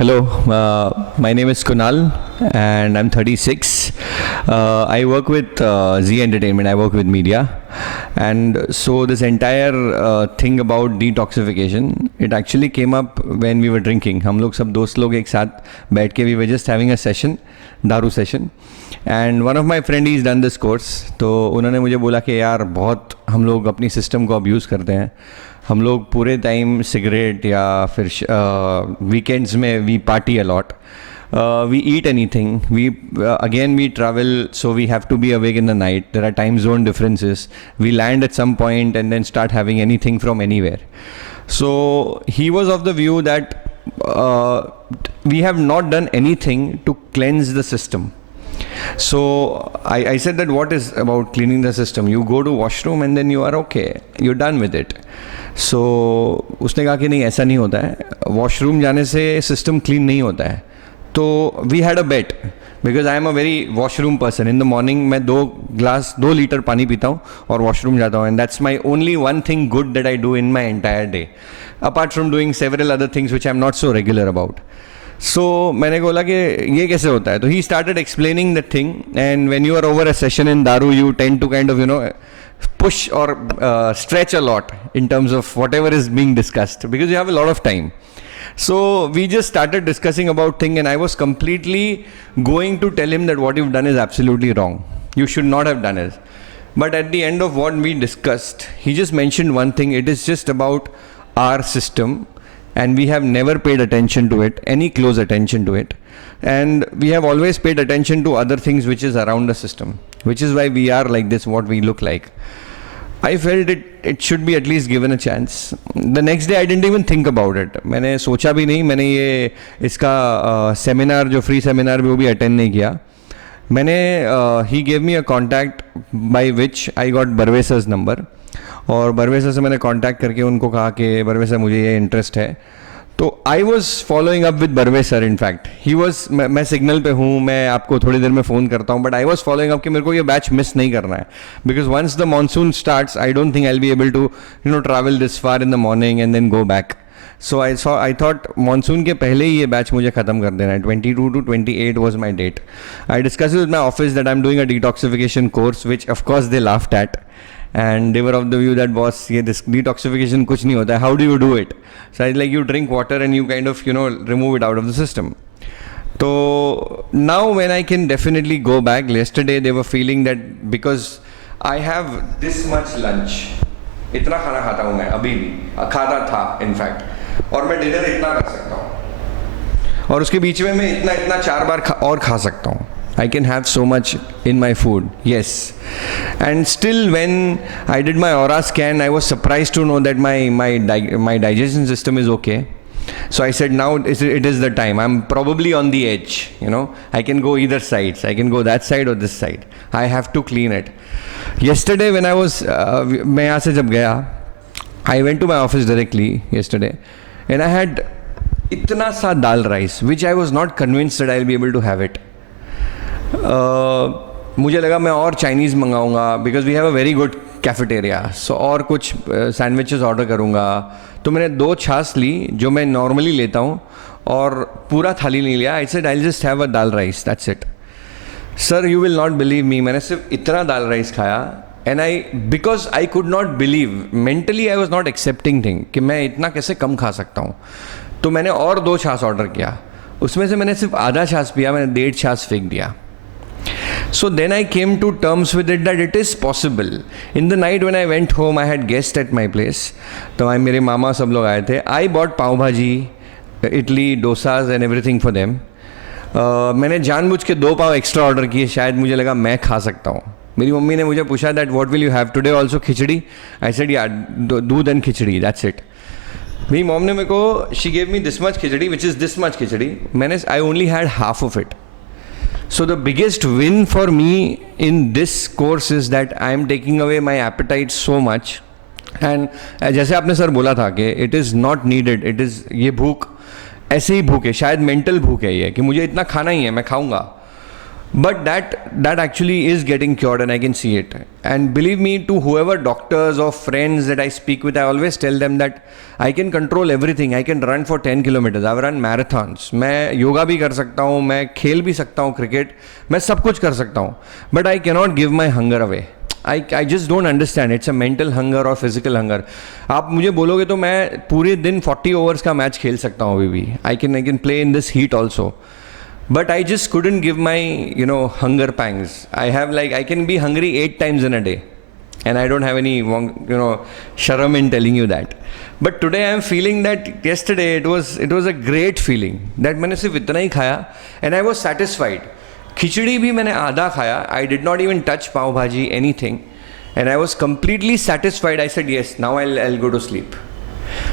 Hello, my name is Kunal and I'm 36. I work with Z Entertainment, I work with media. And so this entire thing about detoxification, it actually came up when we were drinking. हम लोग सब दोस्त लोग एक साथ बैठ के we were just having a session, दारू session. And one of my friend he's done this course. तो उन्होंने मुझे बोला कि यार बहुत हम लोग अपनी सिस्टम को अब्यूज़ करते हैं. हम लोग पूरे टाइम सिगरेट या फिर वीकेंड्स में we party a lot, we eat anything, we again we travel, so we have to be awake in the night, there are time zone differences, we land at some point and then start having anything from anywhere. So he was of the view that we have not done anything to cleanse the system. So I said that what is about cleaning the system? You go to washroom and then you are okay, you're done with it. So उसने कहा कि नहीं ऐसा नहीं होता है, washroom जाने से सिस्टम क्लीन नहीं होता है. तो we had a bet because I am a very washroom person. In the morning मैं 2 लीटर पानी पीता हूँ और वॉशरूम जाता हूँ, and that's my only one thing good that I do in my entire day, apart from doing several other things which I am not so regular about. So मैंने बोला कि ये कैसे होता है. तो he started explaining that thing, and when you are over a session in daru you tend to kind of push or stretch a lot in terms of whatever is being discussed because you have a lot of time. So we just started discussing about thing, and I was completely going to tell him that what you've done is absolutely wrong. You should not have done it. But at the end of what we discussed, he just mentioned one thing. It is just about our system, and we have never paid attention to it, any close attention to it. And we have always paid attention to other things which is around the system, which is why we are like this, what we look like. I felt it should be at least given a chance. The next day I didn't even think about it. मैंने सोचा भी नहीं. मैंने ये इसका seminar जो free seminar भी वो भी अटेंड नहीं किया. मैंने he gave me a contact by which I got Barve सर's number, और बरवे सर से मैंने कांटेक्ट करके उनको कहा कि बरवे सर मुझे ये इंटरेस्ट है. तो आई was following up with Barve sir. In fact he was, मैं सिग्नल पे हूँ, मैं आपको थोड़ी देर में फ़ोन करता हूँ, but I was following up कि मेरे को ये बैच मिस नहीं करना है, because once the monsoon starts I don't think I will be able to travel this far in the morning and then go back. So I thought monsoon के पहले ही ये बैच मुझे ख़त्म कर देना है. 22 to 28 was my date. I discuss with my office that I am doing a detoxification course which of course they laughed at. And they were of the view that boss, ये detoxification कुछ नहीं होता है. How do you do it? So I like, you drink water and you kind of remove it out of the system. So now when I can definitely go back, yesterday they were feeling that because I have this much lunch, इतना खाना खाता हूँ मैं अभी भी, खाता था in fact, और मैं डिनर इतना कर सकता हूँ, और उसके बीच में मैं इतना 4 बार और खा सकता हूँ. I can have so much in my food, yes. And still when I did my aura scan, I was surprised to know that my digestion system is okay. So I said now it is the time. I'm probably on the edge, I can go either sides. I can go that side or this side. I have to clean it. Yesterday when I was, मैं यहाँ से जब गया, I went to my office directly yesterday, and I had इतना सा दाल rice, which I was not convinced that I'll be able to have it. मुझे लगा मैं और चाइनीज़ मंगाऊंगा because we have a very good cafeteria, so और कुछ sandwiches order करूंगा. तो मैंने 2 छाछ ली जो मैं नॉर्मली लेता हूँ, और पूरा थाली नहीं लिया. I said I just have a dal rice, that's it. Sir you will not believe me, मैंने सिर्फ इतना दाल राइस खाया, and because I could not believe, mentally I was not accepting thing कि मैं इतना कैसे कम खा सकता हूँ. तो मैंने और 2 छाछ ऑर्डर किया. उसमें से मैंने सिर्फ आधा छाछ पिया, मैंने 1.5 छाछ फेंक दिया. So then I came to terms with it that it is possible. In the night when I went home, I had guests at my place. तो मेरे मामा सब लोग आए थे. I bought पाव भाजी, idli, dosas and everything for them. मैंने जानबूझ के 2 पाव एक्स्ट्रा ऑर्डर किए, शायद मुझे लगा मैं खा सकता हूँ. मेरी मम्मी ने मुझे पूछा that what will you have today also, khichdi? I said yeah, दूध and खिचड़ी, that's it. मेरी मॉम ने मेरे को, she gave me this much khichdi, which is this much khichdi. I only had half of it. So the biggest win for me in this course is that I am taking away my appetite so much. And जैसे आपने sir बोला था कि it is not needed, it is, ये भूख ऐसे ही भूख है, शायद मेंटल भूख है ये, कि मुझे इतना खाना ही है, मैं खाऊंगा. But that actually is getting cured, and I can see it. And believe me, to whoever doctors or friends that I speak with, I always tell them that I can control everything. I can run for 10 kilometers. I've run marathons. मैं योगा भी कर सकता हूँ, मैं खेल भी सकता हूँ क्रिकेट, मैं सब कुछ कर सकता हूँ. But I cannot give my hunger away. I just don't understand. It's a mental hunger or physical hunger. आप मुझे बोलोगे तो मैं पूरे दिन 40 overs का मैच खेल सकता हूँ अभी भी. I can play in this heat also. But I just couldn't give my, hunger pangs. I can be hungry 8 times in a day. And I don't have any, sharam in telling you that. But today I am feeling that yesterday it was a great feeling. That मैंने सिर्फ इतना ही खाया and I was satisfied. खिचड़ी भी मैंने आधा खाया. I did not even touch pav bhaji, anything. And I was completely satisfied. I said, yes, now I'll go to sleep.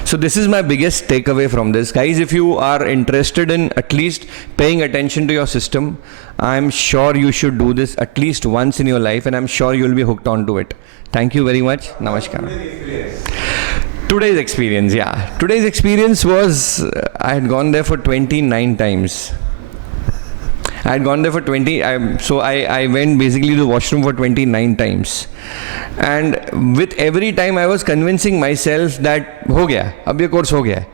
So this is my biggest takeaway from this. Guys, if you are interested in at least paying attention to your system, I'm sure you should do this at least once in your life, and I'm sure you'll be hooked onto it. Thank you very much. Namaskar. Today's experience, yeah. Today's experience was, I had gone there for 29 times. I had gone there for 20, so I went basically to the washroom for 29 times. And with every time I was convincing myself that हो गया, अब ये course हो गया.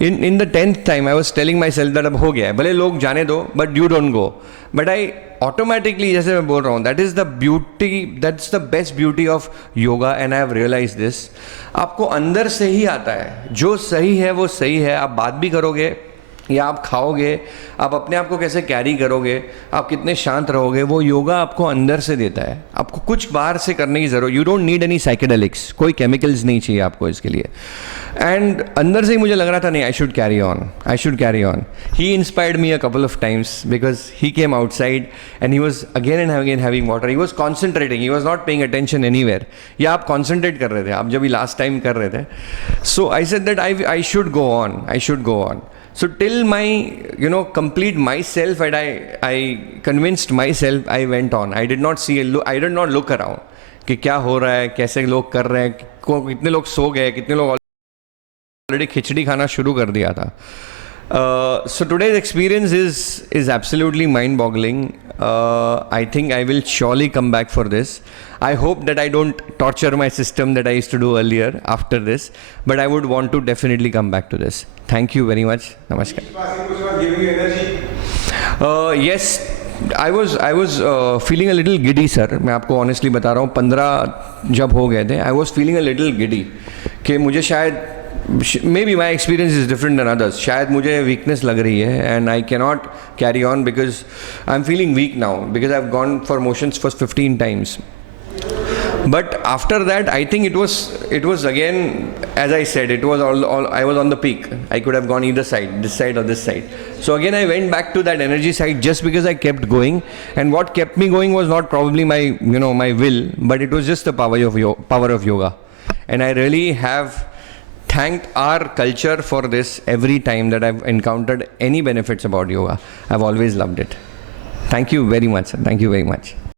In the 10th time I was telling myself that अब हो गया है, भले लोग जाने दो, but you don't go. But I automatically, जैसे मैं बोल रहा हूँ, that is the beauty, that's the best beauty of yoga, and I have realized this. आपको अंदर से ही आता है, जो सही है वो सही है. आप बात भी करोगे या आप खाओगे, आप अपने आप को कैसे कैरी करोगे, आप कितने शांत रहोगे, वो योगा आपको अंदर से देता है. आपको कुछ बाहर से करने की ज़रूरत, you don't need any psychedelics, कोई केमिकल्स नहीं चाहिए आपको इसके लिए. एंड अंदर से ही मुझे लग रहा था नहीं, I should carry on. He inspired me a couple of times because he came outside and he was again and again having water. He was concentrating, he was not paying attention anywhere. या आप concentrate कर रहे थे, आप जब भी last time कर रहे थे. So I said that I should go on. So till my, complete myself, and I convinced myself, I went on. I did not look around कि क्या हो रहा है, कैसे लोग कर रहे हैं, कितने लोग सो गए, कितने लोग ऑलरेडी खिचड़ी खाना शुरू कर दिया था. So today's experience is absolutely mind-boggling. I think I will surely come back for this. I hope that I don't torture my system that I used to do earlier after this, but I would want to definitely come back to this. Thank you very much. Namaskar. Giving you energy? Yes, I was feeling a little giddy, sir. मैं आपको honestly बता रहा हूँ, 15 जब हो गए थे, I was feeling a little giddy कि मुझे शायद maybe my experience is different than others. शायद मुझे weakness लग रही है and I cannot carry on because I'm feeling weak now because I've gone for motions for 15 times. But after that, I think it was again, as I said, it was all I was on the peak. I could have gone either side, this side or this side. So again, I went back to that energy side just because I kept going. And what kept me going was not probably my my will, but it was just the power of yoga. And I really have thanked our culture for this every time that I've encountered any benefits about yoga. I've always loved it. Thank you very much, sir. Thank you very much.